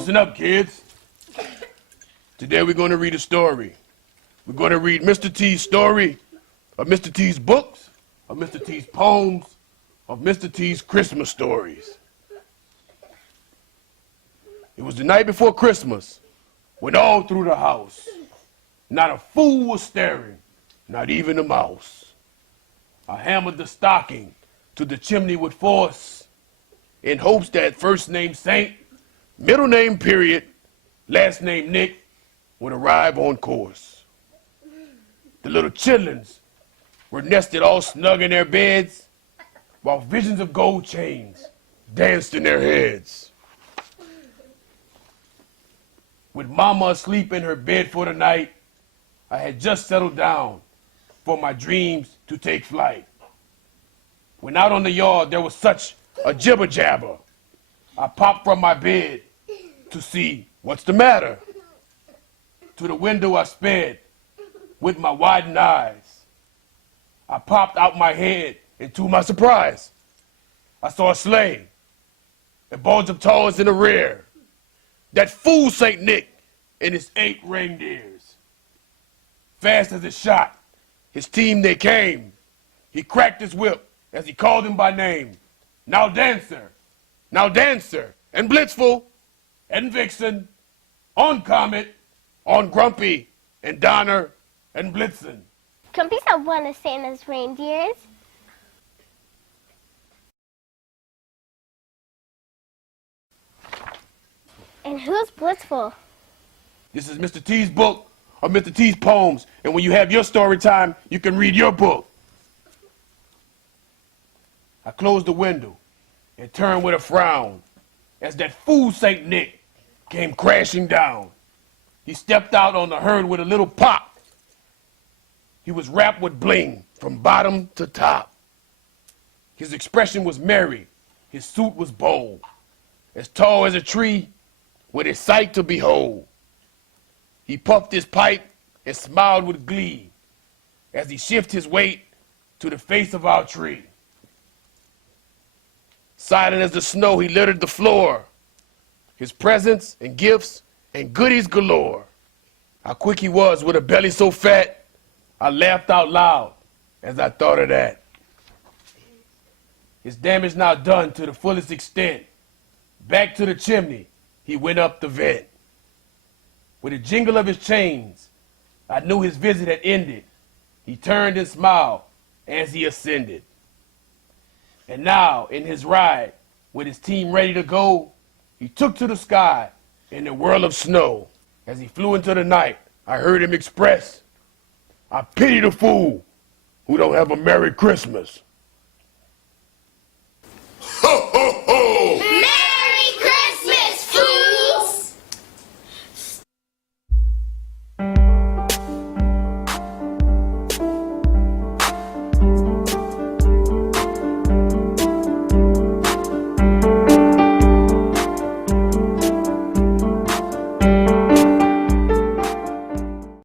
Listen up, kids. Today we're going to read a story. We're going to read Mr. T's story, of Mr. T's books, of Mr. T's poems, of Mr. T's Christmas stories. It was the night before Christmas when all through the house, not a fool was staring, not even a mouse. I hammered the stocking to the chimney with force in hopes that first name Saint, middle name period, last name Nick would arrive on course. The little chitlins were nested all snug in their beds while visions of gold chains danced in their heads. With mama asleep in her bed for the night, I had just settled down for my dreams to take flight. When out on the yard there was such a jibber jabber, I popped from my bed to see what's the matter. To the window I sped with my widened eyes. I popped out my head, and to my surprise, I saw a sleigh, a bulge of toys in the rear. That fool Saint Nick and his 8 reindeers. Fast as a shot, his team they came. He cracked his whip as he called him by name. Now Dancer, and Blitzful, and Vixen, on Comet, on Grumpy, and Donner, and Blitzen. Grumpy's not one of Santa's reindeers. And who's Blitzful? This is Mr. T's book of Mr. T's poems, and when you have your story time, you can read your book. I closed the window and turned with a frown as that fool Saint Nick came crashing down. He stepped out on the herd with a little pop. He was wrapped with bling from bottom to top. His expression was merry, his suit was bold, as tall as a tree with a sight to behold. He puffed his pipe and smiled with glee as he shifted his weight to the face of our tree. Silent as the snow, he littered the floor, his presents and gifts and goodies galore. How quick he was with a belly so fat, I laughed out loud as I thought of that. His damage now done to the fullest extent. Back to the chimney, he went up the vent. With a jingle of his chains, I knew his visit had ended. He turned and smiled as he ascended. And now, in his ride, with his team ready to go, he took to the sky in a whirl of snow. As he flew into the night, I heard him express, I pity the fool who don't have a Merry Christmas. Ho, ho, ho!